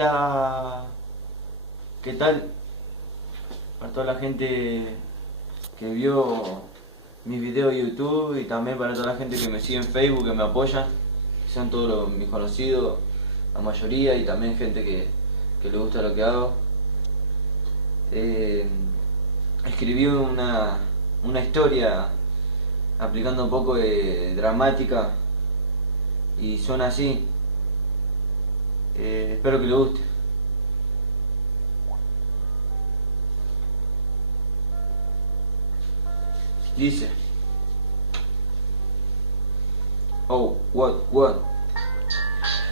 Hola, ¿qué tal? Para toda la gente que vio mis videos de YouTube y también para toda la gente que me sigue en Facebook, que me apoya, que son todos mis conocidos, la mayoría, y también gente que le gusta lo que hago. Eh, Escribí una historia aplicando un poco de dramática y suena así. Espero que le guste. Dice: Oh, what?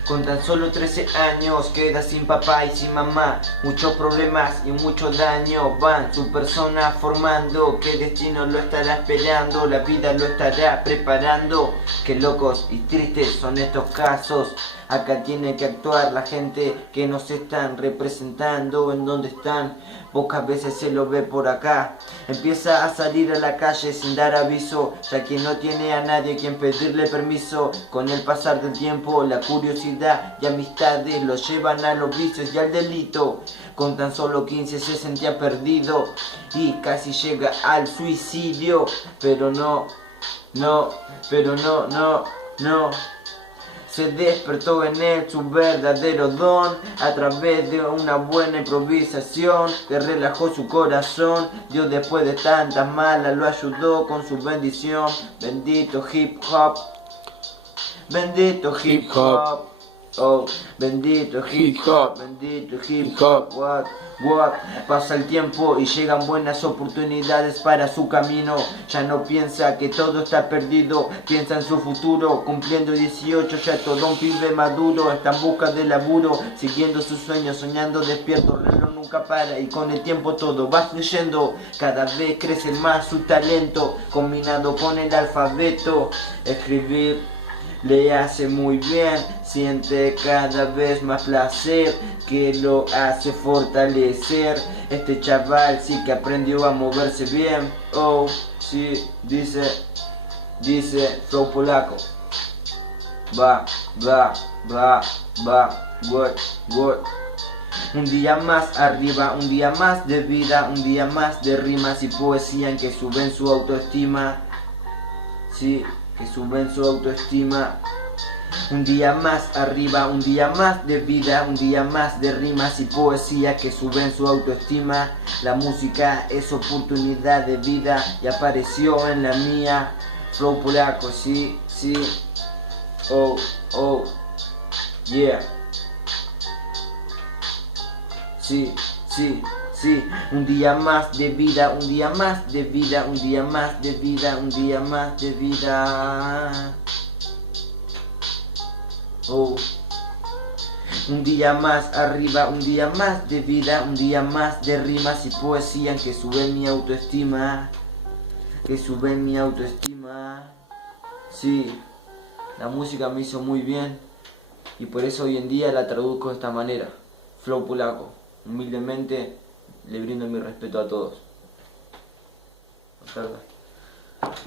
Con tan solo 13 años queda sin papá y sin mamá. Muchos problemas y mucho daño van su persona formando. ¿Qué destino lo estará esperando? La vida lo estará preparando. Qué locos y tristes son estos casos. Acá tiene que actuar la gente que nos están representando. ¿En dónde están? Pocas veces se lo ve por acá. Empieza a salir a la calle sin dar aviso, ya que no tiene a nadie quien pedirle permiso. Con el pasar del tiempo, la curiosidad y amistades lo llevan a los vicios y al delito. Con tan solo 15 se sentía perdido y casi llega al suicidio. Pero no. Se despertó en él su verdadero don a través de una buena improvisación que relajó su corazón. Dios, después de tantas malas, lo ayudó con su bendición. Bendito hip hop, bendito hip hop. Oh, bendito hip hop, bendito hip hop. What? Pasa el tiempo y llegan buenas oportunidades para su camino. Ya no piensa que todo está perdido, piensa en su futuro. Cumpliendo 18 ya todo un pibe maduro. Está en busca de laburo, siguiendo sus sueños, soñando despierto. El reloj nunca para y con el tiempo todo va fluyendo. Cada vez crece más su talento, combinado con el alfabeto. Escribir le hace muy bien, siente cada vez más placer que lo hace fortalecer. Este chaval sí que aprendió a moverse bien. Oh, sí, dice flow polaco. Va, what. Un día más arriba, un día más de vida, un día más de rimas y poesía en que suben su autoestima. Sí, que suben su autoestima. Un día más arriba, un día más de vida, un día más de rimas y poesía que suben su autoestima. La música es oportunidad de vida y apareció en la mía. Flow polaco, sí. Oh, yeah. Sí. Un día más de vida, un día más de vida, un día más de vida, un día más de vida. Oh. Un día más arriba, un día más de vida, un día más de rimas y poesía que sube mi autoestima. Que sube mi autoestima. Sí, la música me hizo muy bien y por eso hoy en día la traduzco de esta manera. Flow polaco. Humildemente le brindo mi respeto a todos. Hasta luego.